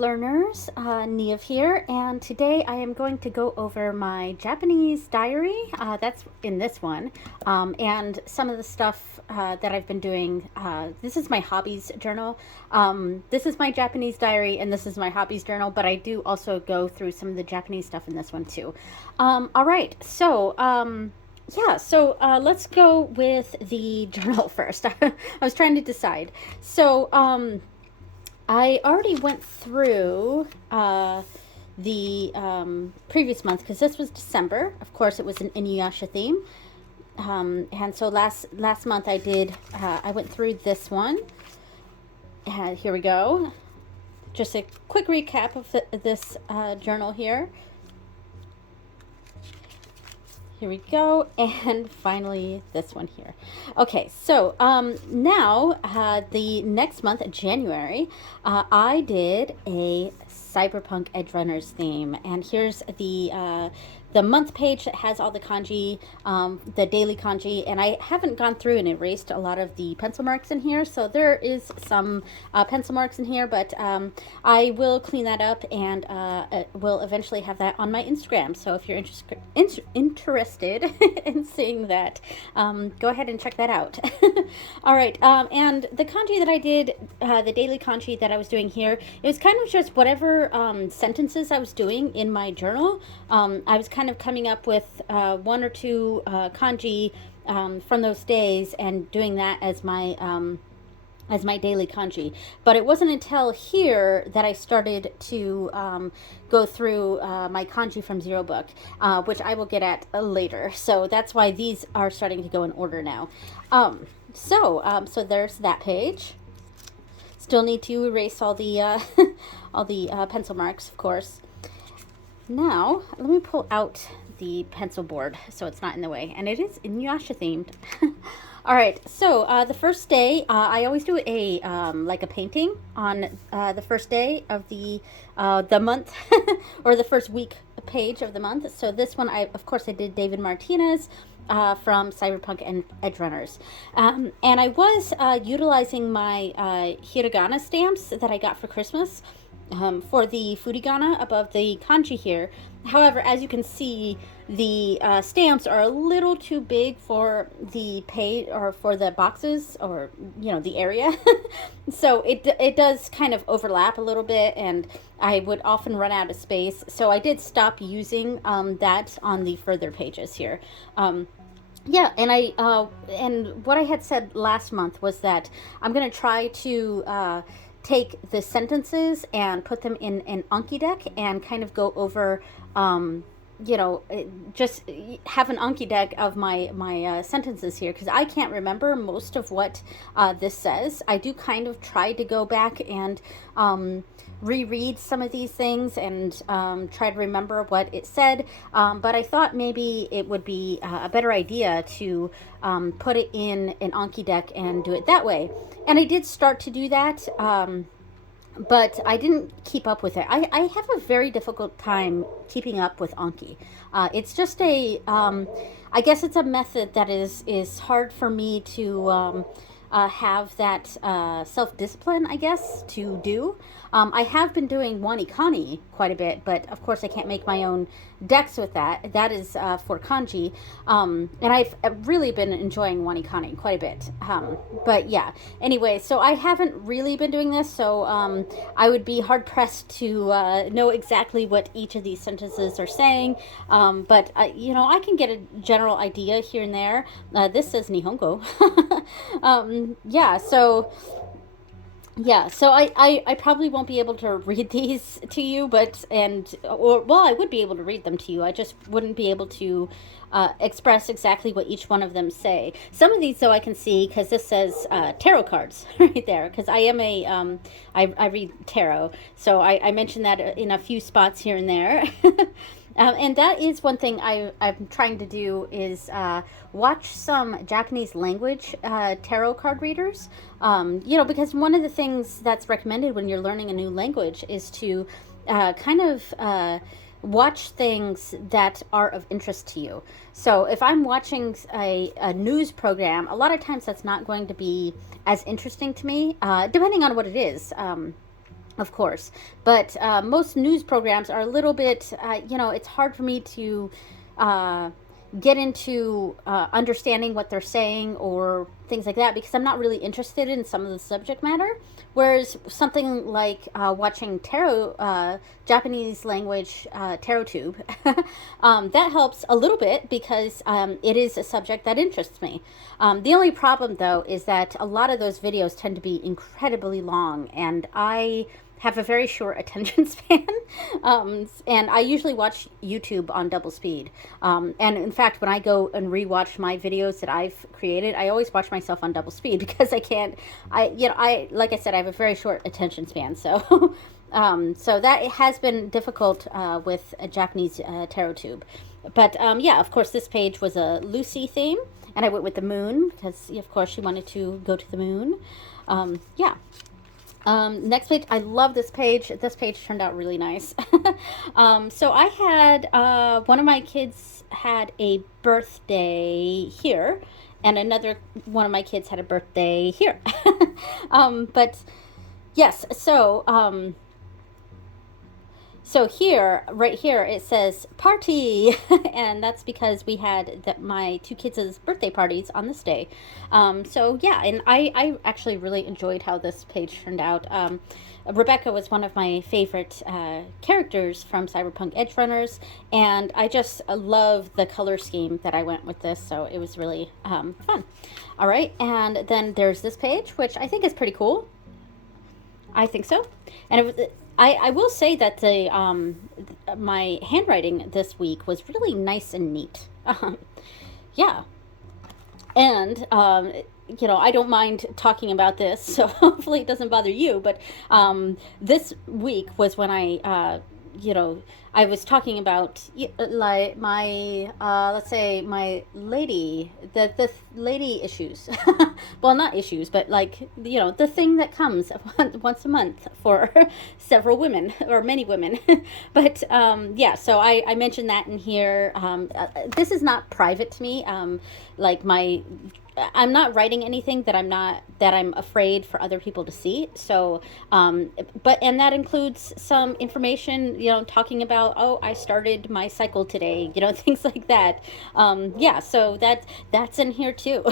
learners, Niamh here, and today I am going to go over my Japanese diary. That's in this one, and some of the stuff that I've been doing. This is my hobbies journal. This is my Japanese diary, and this is my hobbies journal, but I do also go through some of the Japanese stuff in this one too. All right, so. Let's go with the journal first. I was trying to decide. I already went through the previous month because this was December. Of course, it was an Inuyasha theme. And so last month I went through this one. Here we go. Just a quick recap of this journal here. Here we go, and finally this one here. Okay, so now the next month, January, I did a Cyberpunk Edge Runners theme, and here's the month page that has all the kanji, the daily kanji, and I haven't gone through and erased a lot of the pencil marks in here, so there is some pencil marks in here, but I will clean that up and will eventually have that on my Instagram. So if you're interested in seeing that, go ahead and check that out. All right, and the kanji that I did, the daily kanji that I was doing here, it was kind of just whatever sentences I was doing in my journal. I was kind of coming up with one or two kanji from those days and doing that as my daily kanji. But it wasn't until here that I started to go through my kanji from Zero Book, which I will get at later. So that's why these are starting to go in order now. So there's that page. Still need to erase all the all the pencil marks, of course. Now, let me pull out the pencil board so it's not in the way. And it is Inuyasha themed. All right, so the first day, I always do like a painting on the first day of the month or the first week page of the month. So this one, of course, I did David Martinez from Cyberpunk and Edge Runners. And I was utilizing my hiragana stamps that I got for Christmas. For the furigana above the kanji here. However, as you can see, the stamps are a little too big for the page or for the boxes or, the area. So it does kind of overlap a little bit, and I would often run out of space. So I did stop using that on the further pages here. Yeah, and what I had said last month was that I'm going to try to take the sentences and put them in an Anki deck and kind of go over, just have an Anki deck of my sentences here, because I can't remember most of what this says. I do kind of try to go back and reread some of these things and try to remember what it said, but I thought maybe it would be a better idea to put it in an Anki deck and do it that way. And I did start to do that, but I didn't keep up with it. I have a very difficult time keeping up with Anki. It's just I guess it's a method that is hard for me to have that self-discipline, I guess, to do. I have been doing wanikani quite a bit, but of course I can't make my own decks with that. That is for kanji. And I've really been enjoying wanikani quite a bit. But yeah, anyway, so I haven't really been doing this, so I would be hard-pressed to know exactly what each of these sentences are saying. But, I can get a general idea here and there. This says Nihongo. So I probably won't be able to read these to you, I would be able to read them to you. I just wouldn't be able to express exactly what each one of them say. Some of these, though, I can see because this says tarot cards right there, because I am I read tarot. So I mentioned that in a few spots here and there. And that is one thing I'm trying to do is watch some Japanese language tarot card readers. Because one of the things that's recommended when you're learning a new language is to watch things that are of interest to you. So if I'm watching a news program, a lot of times that's not going to be as interesting to me, depending on what it is. of course. But most news programs are a little bit, it's hard for me to uh, get into understanding what they're saying or things like that because I'm not really interested in some of the subject matter. Whereas something like watching tarot, Japanese language tarot tube, that helps a little bit because it is a subject that interests me. The only problem, though, is that a lot of those videos tend to be incredibly long, and I have a very short attention span. And I usually watch YouTube on double speed. And in fact, when I go and rewatch my videos that I've created, I always watch myself on double speed because I can't, like I said, I have a very short attention span. So, so that has been difficult with a Japanese tarot tube. But yeah, of course, this page was a Lucy theme. And I went with the moon because, of course, she wanted to go to the moon. Yeah. Next page, I love this page. This page turned out really nice. So I had, one of my kids had a birthday here, and another one of my kids had a birthday here. But yes, so here, right here, it says party, and that's because we had my two kids' birthday parties on this day. So yeah, and I actually really enjoyed how this page turned out. Rebecca was one of my favorite characters from Cyberpunk Edge Runners, and I just love the color scheme that I went with this, so it was really fun. All right, and then there's this page, which I think is pretty cool. I think so. And it was, I will say that the my handwriting this week was really nice and neat. Yeah. And I don't mind talking about this, so hopefully it doesn't bother you. But this week was when I was talking about like my let's say my lady the lady issues. Well, not issues, but like the thing that comes once a month for several women or many women. But yeah, so I mentioned that in here. This is not private to me. Like I'm not writing anything that I'm afraid for other people to see. So, and that includes some information, talking about, oh, I started my cycle today, things like that. Yeah, so that's in here too.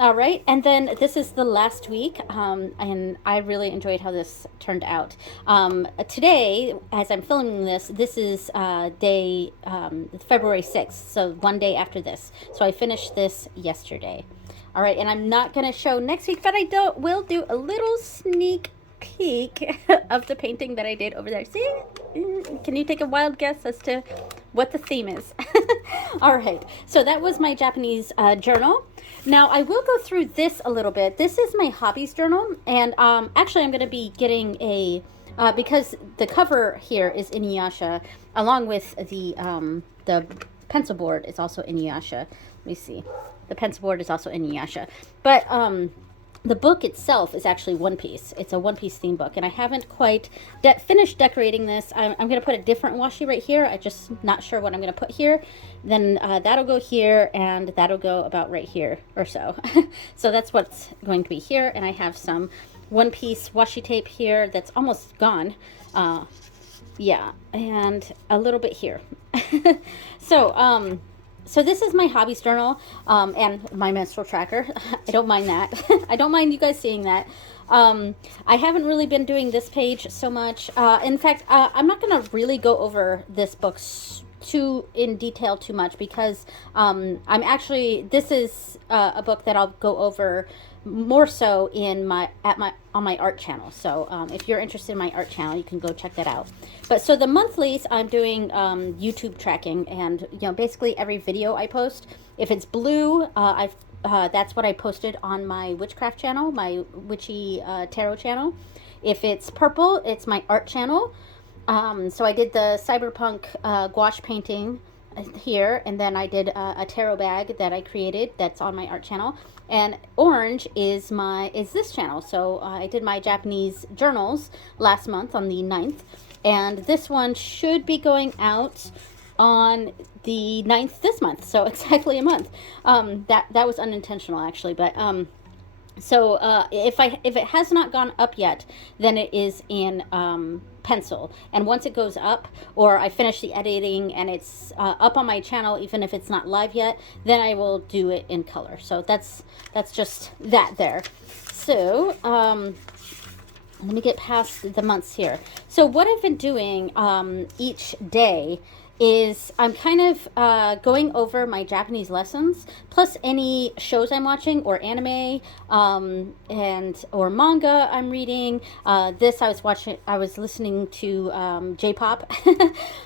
All right, and then this is the last week, and I really enjoyed how this turned out. Today, as I'm filming this is day February 6th, so one day after this. So I finished this yesterday. All right, and I'm not going to show next week, but I will do a little sneak peek of the painting that I did over there. See? Can you take a wild guess as to what the theme is? All right, so that was my Japanese journal. Now, I will go through this a little bit. This is my hobbies journal, and actually I'm going to be getting a, because the cover here is Inuyasha, along with the pencil board is also Inuyasha. Let me see. The pencil board is also Inuyasha. But the book itself is actually One Piece. It's a One Piece theme book, and I haven't quite finished decorating this. I'm going to put a different washi right here. I'm just not sure what I'm going to put here. Then that'll go here, and that'll go about right here or so. So that's what's going to be here, and I have some One Piece washi tape here that's almost gone. Yeah, and a little bit here. So this is my hobbies journal and my menstrual tracker. I don't mind that. I don't mind you guys seeing that. I haven't really been doing this page so much. In fact, I'm not going to really go over this book in detail too much because this is a book that I'll go over more so on my art channel. So if you're interested in my art channel, you can go check that out. But so the monthlies, I'm doing YouTube tracking, and basically every video I post, if it's blue, that's what I posted on my witchcraft channel, my witchy tarot channel. If it's purple, it's my art channel. So I did the cyberpunk gouache painting here, and then I did a tarot bag that I created that's on my art channel. And orange is this channel. So I did my Japanese journals last month on the 9th, and this one should be going out on the 9th this month, so exactly a month. That was unintentional actually, but So if it has not gone up yet, then it is in pencil. And once it goes up, or I finish the editing and it's up on my channel, even if it's not live yet, then I will do it in color. So that's just that there. So let me get past the months here. So what I've been doing each day is I'm kind of going over my Japanese lessons, plus any shows I'm watching, or anime, and or manga I'm reading. This I was listening to J-pop,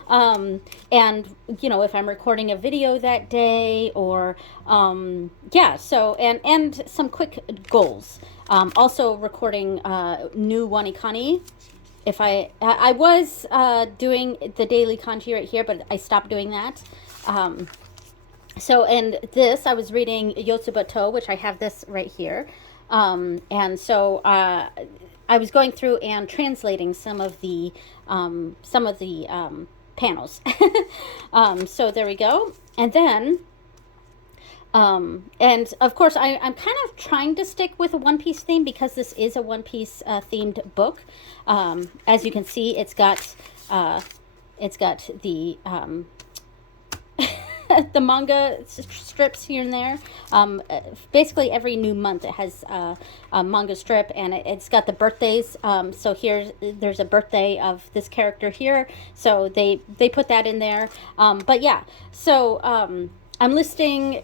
and if I'm recording a video that day, or yeah. So and some quick goals. Also recording new Wanikani. If I was doing the daily kanji right here, but I stopped doing that. So, and this, I was reading Yotsubato, which I have this right here. And so I was going through and translating some of the panels. So there we go. And then and of course, I'm kind of trying to stick with a One Piece theme, because this is a One Piece themed book. As you can see, it's got the the manga strips here and there. Basically, every new month it has a manga strip, and it's got the birthdays. So there's a birthday of this character here, so they put that in there. But yeah, so. I'm listing,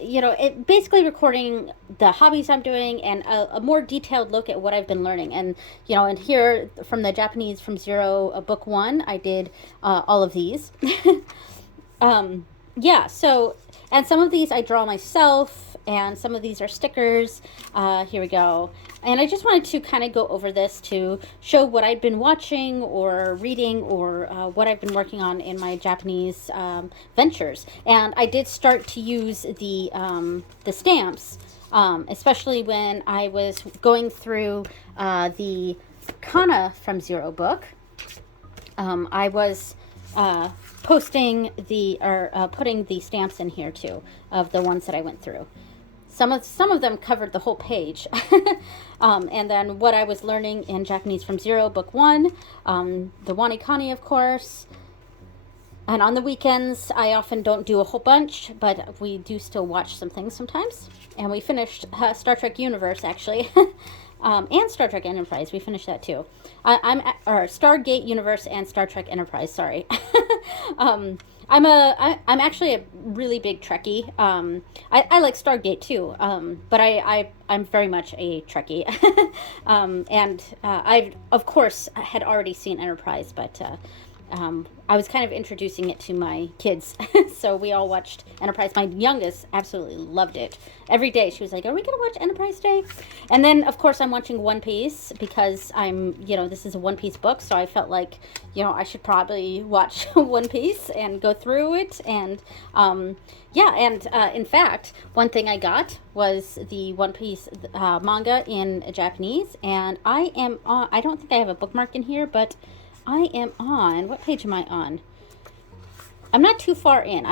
basically recording the hobbies I'm doing, and a more detailed look at what I've been learning. And, and here from the Japanese from Zero, book 1, I did all of these. Yeah, so, and some of these I draw myself, and some of these are stickers. Here we go. And I just wanted to kind of go over this to show what I've been watching or reading, or what I've been working on in my Japanese ventures. And I did start to use the stamps, especially when I was going through the Kana from Zero book. I was posting putting the stamps in here too, of the ones that I went through. Some of them covered the whole page. And then what I was learning in Japanese from Zero, book 1, the Wanikani, of course. And on the weekends, I often don't do a whole bunch, but we do still watch some things sometimes. And we finished Star Trek Universe, actually. And Star Trek Enterprise. We finished that too. Or Stargate Universe and Star Trek Enterprise, sorry. I'm actually a really big Trekkie. I like Stargate too, but I'm very much a Trekkie. And I, of course, had already seen Enterprise, but I was kind of introducing it to my kids. So we all watched Enterprise. My youngest absolutely loved it. Every day she was like, "Are we going to watch Enterprise Day?" And then, of course, I'm watching One Piece, because this is a One Piece book. So I felt like, I should probably watch One Piece and go through it. And yeah, and in fact, one thing I got was the One Piece manga in Japanese. And I don't think I have a bookmark in here, but I am on, what page am I on? I'm not too far in.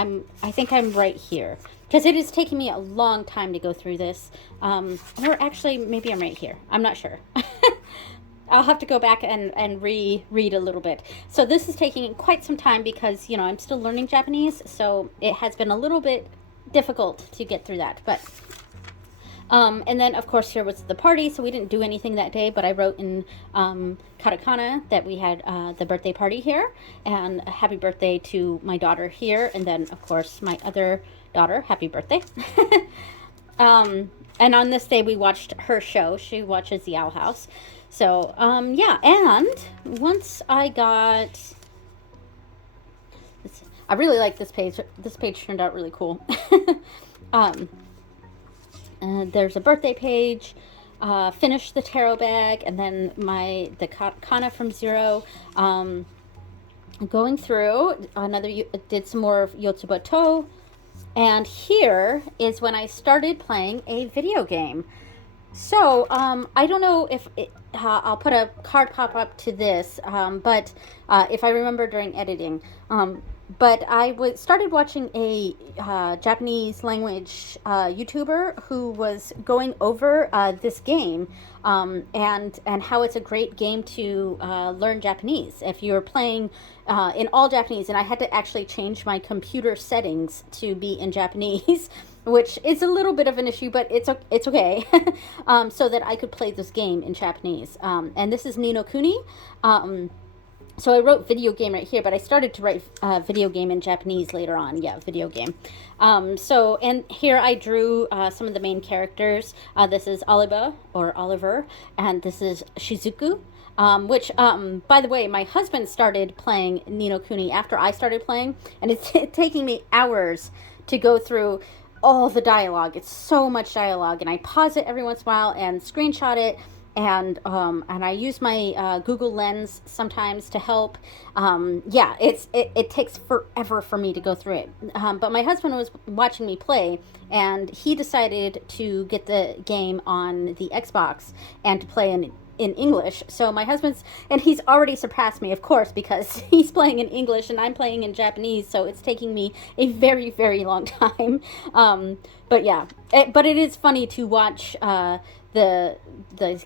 I think I'm right here, because it is taking me a long time to go through this. Or actually, maybe I'm right here. I'm not sure. I'll have to go back and reread a little bit. So this is taking quite some time, because, I'm still learning Japanese. So it has been a little bit difficult to get through that. But and then, of course, here was the party, so we didn't do anything that day, but I wrote in katakana that we had the birthday party here, and a happy birthday to my daughter here, and then, of course, my other daughter, happy birthday. And on this day, we watched her show. She watches the Owl House. So, yeah, and once I got... I really like this page. This page turned out really cool. There's a birthday page, finished the tarot bag, and then the Kana from Zero. Going through, did some more of Yotsubato, and here is when I started playing a video game. So, I don't know if I'll put a card pop up to this, but if I remember during editing, but started watching a Japanese language YouTuber who was going over this game, and how it's a great game to learn Japanese if you're playing in all Japanese. And I had to actually change my computer settings to be in Japanese, which is a little bit of an issue, but it's okay. So that I could play this game in Japanese. And this is Ni no Kuni. So I wrote video game right here, but I started to write video game in Japanese later on. Yeah, video game. And here I drew some of the main characters. This is Oliver, and this is Shizuku. Which, by the way, my husband started playing Ni no Kuni after I started playing, and it's taking me hours to go through all the dialogue. It's so much dialogue, and I pause it every once in a while and screenshot it, and I use my Google Lens sometimes to help. Yeah, it takes forever for me to go through it. But my husband was watching me play, and he decided to get the game on the Xbox and to play in English. So my husband's, and he's already surpassed me, of course, because he's playing in English and I'm playing in Japanese. So it's taking me a very, very long time. But yeah, but it is funny to watch the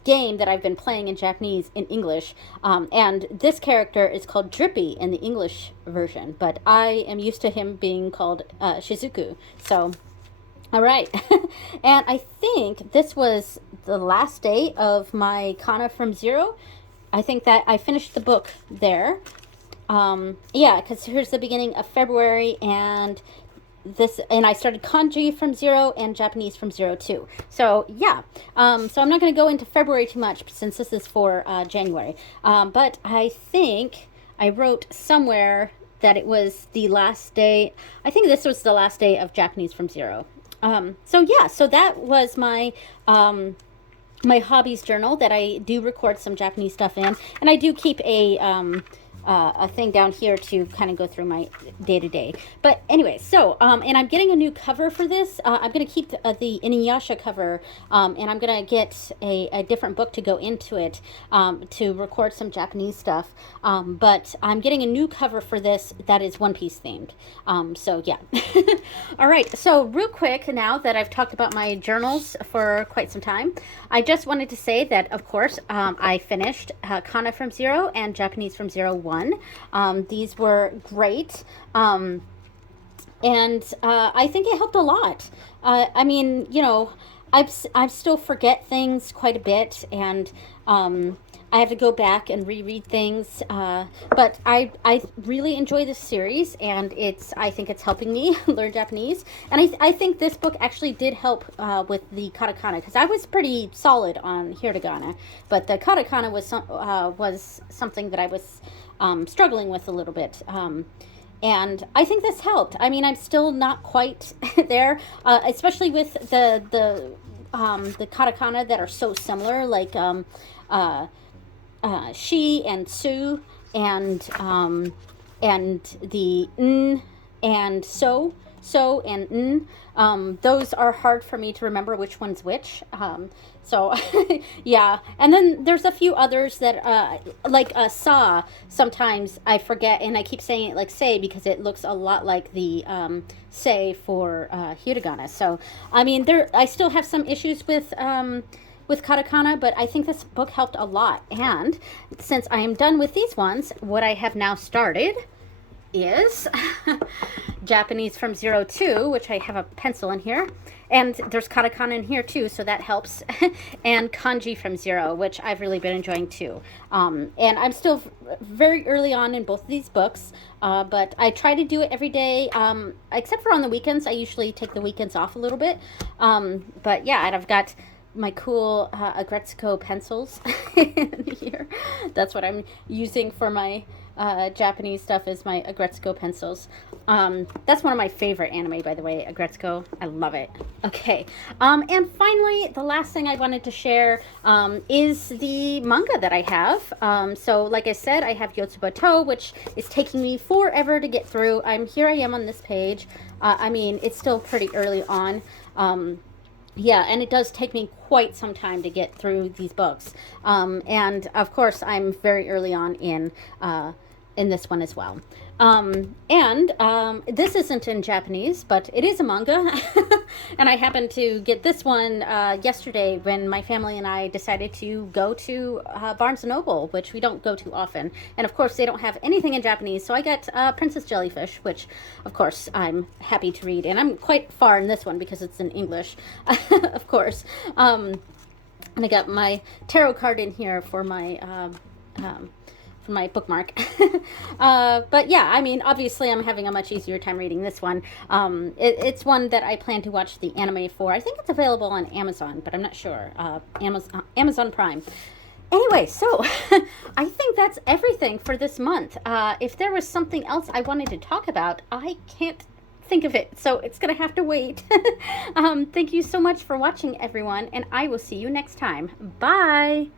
game that I've been playing in Japanese in English. And this character is called Drippy in the English version, but I am used to him being called Shizuku. So all right. And I think this was the last day of my Kana from Zero. I think that I finished the book there. Yeah, because here's the beginning of February, and I started kanji from Zero and Japanese from Zero too. So yeah, so I'm not going to go into February too much since this is for January. But I think I wrote somewhere that it was the last day. I think this was the last day of Japanese from Zero. So yeah, so that was my my hobbies journal that I do record some Japanese stuff in, and I do keep a thing down here to kind of go through my day-to-day. But anyway, so and I'm getting a new cover for this. I'm going to keep the Inuyasha cover, and I'm going to get a different book to go into it to record some Japanese stuff. But I'm getting a new cover for this that is One Piece themed. So yeah. All right, so real quick, now that I've talked about my journals for quite some time, I just wanted to say that, of course, I finished Kana from Zero and Japanese from Zero 1. These were great, and I think it helped a lot. I mean, you know, I still forget things quite a bit, and I have to go back and reread things. But I really enjoy this series, and I think it's helping me learn Japanese. And I think this book actually did help with the katakana, because I was pretty solid on hiragana, but the katakana was something that I was struggling with a little bit. And I think this helped. I mean, I'm still not quite there, especially with the katakana that are so similar, like she and su, and the n and so and n. Those are hard for me to remember which one's which. So yeah, and then there's a few others that like sa. Sometimes I forget, and I keep saying it like say because it looks a lot like the say for hiragana. So I mean, I still have some issues with katakana, but I think this book helped a lot. And since I am done with these ones, what I have now started is Japanese from 02, which I have a pencil in here. And there's katakana in here too, so that helps. And kanji from 0, which I've really been enjoying too. And I'm still very early on in both of these books, but I try to do it every day, except for on the weekends. I usually take the weekends off a little bit. But yeah, and I've got my cool Agretsuko pencils in here. That's what I'm using for my Japanese stuff, is my Agretsuko pencils. That's one of my favorite anime, by the way, Agretsuko. I love it. Okay, and finally, the last thing I wanted to share is the manga that I have. So like I said, I have Yotsubato, which is taking me forever to get through. Here I am on this page. I mean, it's still pretty early on. Yeah, and it does take me quite some time to get through these books. And of course, I'm very early on in in this one as well. This isn't in Japanese, but it is a manga. And I happened to get this one yesterday when my family and I decided to go to Barnes & Noble, which we don't go to often. And of course, they don't have anything in Japanese, so I got Princess Jellyfish, which of course I'm happy to read. And I'm quite far in this one because it's in English, of course. And I got my tarot card in here for my bookmark. But yeah, I mean, obviously I'm having a much easier time reading this one. It's one that I plan to watch the anime for. I think it's available on Amazon, but I'm not sure. Amazon Prime. Anyway, so I think that's everything for this month. If there was something else I wanted to talk about, I can't think of it, so it's gonna have to wait. Thank you so much for watching, everyone, and I will see you next time. Bye!